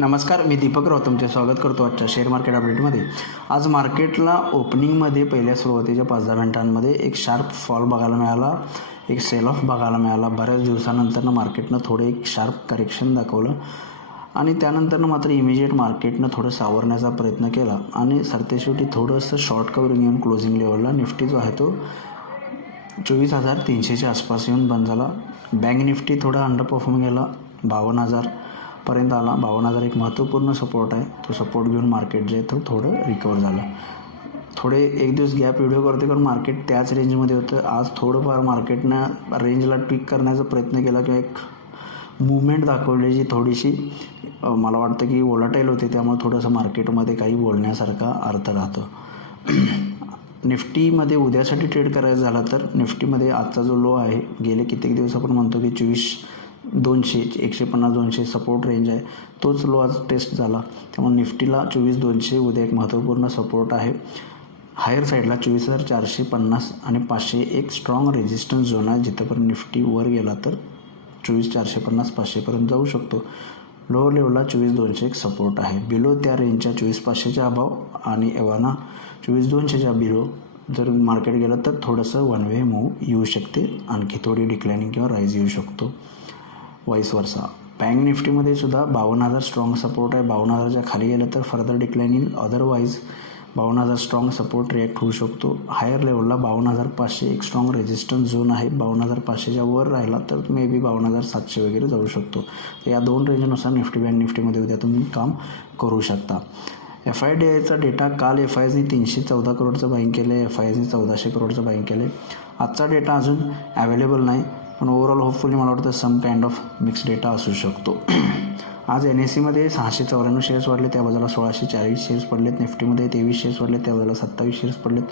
नमस्कार, मी दीपक राव तुमचे स्वागत करतो आजच्या शेअर मार्केट अपडेटमध्ये. आज मार्केटला ओपनिंगमध्ये पहिल्या सुरुवातीच्या 5-10 मिनिटांमध्ये एक शार्प फॉल बघायला मिळाला, एक सेल ऑफ बघायला मिळाला. बऱ्याच दिवसानंतरनं मार्केटनं थोडं एक शार्प करेक्शन दाखवलं आणि त्यानंतरनं मात्र इमिजिएट मार्केटनं थोडं सावरण्याचा प्रयत्न केला आणि सरतेशेवटी थोडंसं शॉर्ट कवरिंग येऊन क्लोजिंग लेवलला निफ्टी जो आहे तो 24,300च्या आसपास येऊन बंद झाला. बँक निफ्टी थोडा अंडर परफॉर्म गेला, 52,000 पर्यंत आला. 52,000 एक महत्त्वपूर्ण सपोर्ट आहे. तो सपोर्ट घेऊन मार्केट जे आहे थोडं रिकवर झालं. थोडे एक दिवस गॅप व्हिडिओ करते कारण मार्केट त्याच रेंजमध्ये होतं. आज थोडंफार मार्केटनं रेंजला ट्विक करण्याचा प्रयत्न केला किंवा एक मूवमेंट दाखवली जी थोडीशी मला वाटतं की वोलाटाईल होते, त्यामुळे थोडंसं मार्केटमध्ये काही बोलण्यासारखा अर्थ राहतो. निफ्टीमध्ये उद्यासाठी ट्रेड करायचं झाला तर निफ्टीमध्ये आजचा जो लो आहे, गेले कित्येक दिवस आपण म्हणतो की 24,200 150-200 सपोर्ट रेंज आहे, तोच लो आज टेस्ट झाला. त्यामुळे निफ्टीला 24,200 उद्या एक महत्त्वपूर्ण सपोर्ट आहे. हायर साईडला 24,450 आणि 500 एक स्ट्रॉंग रेजिस्टन्स झोन आहे, जिथंपर्यंत निफ्टी वर गेला तर 24,450-500पर्यंत जाऊ शकतो. लोअर लेवलला 24,200 एक सपोर्ट आहे. बिलो त्या रेंजच्या 24,500च्या अभाव आणि एव्हाना 24,200च्या बिलो जर मार्केट गेलं तर थोडंसं वन वे मूव येऊ शकते, आणखी थोडी डिक्लायनिंग किंवा राईज येऊ शकतो, वाईस वर्सा. बँक निफ्टीमध्ये सुद्धा 52,000 स्ट्रॉंग सपोर्ट आहे. 52,000च्या खाली गेलं तर further declining, otherwise 52,000 strong support react होऊ शकतो. हायर लेवलला 52,500 एक स्ट्रॉंग रेजिस्टन्स झोन आहे. 52,500च्या वर राहिला तर मे बी 52,700 वगैरे जाऊ शकतो. तर या दोन रेंजनुसार निफ्टी बँक निफ्टीमध्ये उद्या तुम्ही काम करू शकता. FIDIचा डेटा काल FISने 314 करोडचं बाईंग केलं आहे, FISने 1400 करोडचं बाईंग केलं आहे. आजचा डेटा अजून अवेलेबल नाही, पण ओव्हरऑल होपफुली मला वाटतं some kind of mix data असू शकतो. आज NSEमध्ये 694 शेअर्स वाढले, त्या बाजूला 1640 शेअर्स पडलेत. निफ्टीमध्ये 23 शेअर्स वाढलेत, त्या बाजूला 27 शेअर्स पडलेत.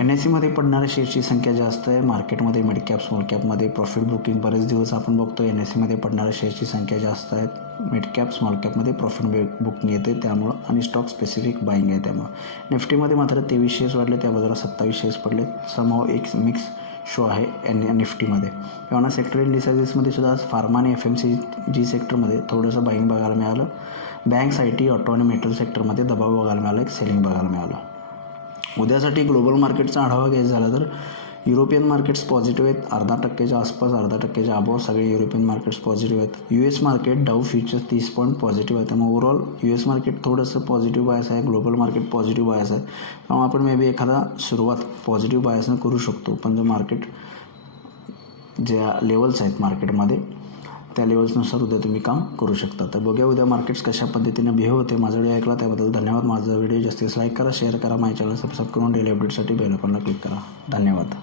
NSEमध्ये पडणाऱ्या शेअर्सची संख्या जास्त आहे. मार्केटमध्ये मिड कॅप स्मॉल कॅपमध्ये प्रॉफिट बुकिंग बरेच दिवस आपण बघतो. NSEमध्ये पडणाऱ्या शेअर्सची संख्या जास्त आहे. मिड कॅप स्मॉल कॅपमध्ये प्रॉफिट बुकिंग येते त्यामुळं, आणि स्टॉक स्पेसिफिक बाईंग आहे त्यामुळं. निफ्टीमध्ये मात्र 23 शेअर्स वाढले, त्या बाजूला 27 शेअर्स पडलेत. समहाव एक मिक्स शो आहे निफ्टीमध्ये. किंवा सेक्टरल इंडिसायजेसमध्ये सुद्धा आज फार्मा आणि FMCG सेक्टरमध्ये थोडंसं बाईंग बघायला मिळालं. बँक्स, IT, ऑटो आणि मेटल सेक्टरमध्ये दबाव बघायला मिळाला, एक सेलिंग बघायला मिळालं. उद्यासाठी ग्लोबल मार्केटचा आढावा घ्यायचा झाला तर युरोपियन मार्केट्स पॉझिटिव्ह आहेत, 0.5% आसपास, 0.5% अबव सगळे युरोपियन मार्केट्स पॉझिटिव्ह आहेत. US मार्केट डाऊ फ्युचर्स 30 पॉईंट पॉझिटिव्ह आहे. त्यामुळे ओव्हरऑल US मार्केट थोडंसं पॉझिटिव्ह बायस आहे, ग्लोबल मार्केट पॉझिटिव्ह बायस आहे. त्यामुळे आपण मे बी एखादा सुरुवात पॉझिटिव्ह बायसनं करू शकतो, पण जर मार्केट ज्या लेवल्स आहेत मार्केटमध्ये त्या लेवल्सनुसार उद्या तुम्ही काम करू शकता. तर बघूया उद्या मार्केट्स कशा पद्धतीने बिहेव होते. माझा व्हिडिओ ऐकला त्याबद्दल धन्यवाद. माझा व्हिडिओ जास्तीत लाईक करा, शेअर करा, माझ्या चॅनल सबस्क्राईब करून डेली अपडेटसाठी बेल आयकॉनला क्लिक करा. धन्यवाद.